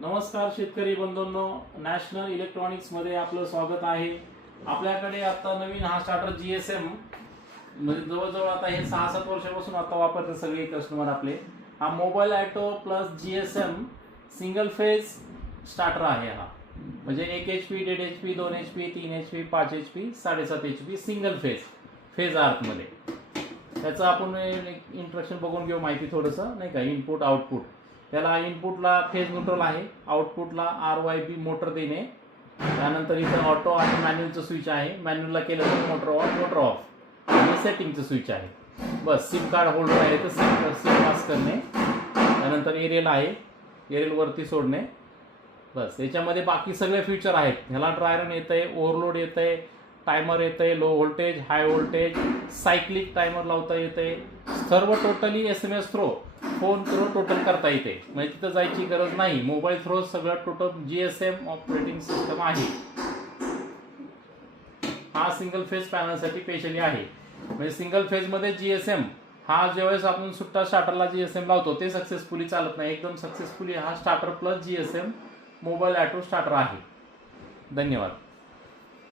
नमस्कार शेतकरी बंधूंनो, national electronics मध्ये आपलं स्वागत आहे। आपल्याकडे आता नवीन हा स्टार्टर GSM म्हणजे जवळजवळ आता हे 6-7 वर्षापासून आता वापरतात सगळे कस्टमर आपले। हा mobile auto plus GSM single phase starter आहे। हा म्हणजे 1 HP 1.5 HP 2 HP 3 HP 5 HP 7.5 HP single phase आर्थ मध्ये। त्याचं आपण इंट्रोडक्शन बघून घेऊ, माहिती थोडंसं नाही का। इनपुट आउटपुट, त्याला इनपुटला फेज न्यूट्रल आहे, आउटपुटला RYB मोटर देणे। त्यानंतर इथं ऑटो आणि मॅन्युअलचं स्विच आहे, मॅन्युअलला केलं तर मोटर ऑन मोटर ऑफ आणि सेटिंगचं स्विच आहे। बस सिम कार्ड होल्डर आहे तर सिम पास करणे। त्यानंतर एरियल आहे, एरियल वरती सोडणे। बस याच्यामध्ये बाकी सगळे फीचर आहेत। ह्याला ड्रायरन येतंय, ओव्हरलोड येतंय, टायमर येतंय, low voltage high voltage, cyclic timer लावता येते, सर्व totally SMS through phone through total करता येते, म्हणजे तिथं जायची गरज नाही। मोबाईल थ्रो सगळं टोटल GSM ऑपरेटिंग सिस्टम आहे। हा सिंगल फेज पॅनलसाठी स्पेशली आहे। म्हणजे सिंगल फेज मध्ये GSM हा ज्यावेळेस आपण सुट्टा स्टार्टरला GSM लावतो ते सक्सेसफुली चालत नाही, एकदम सक्सेसफुली हा starter plus GSM mobile auto starter आहे। धन्यवाद।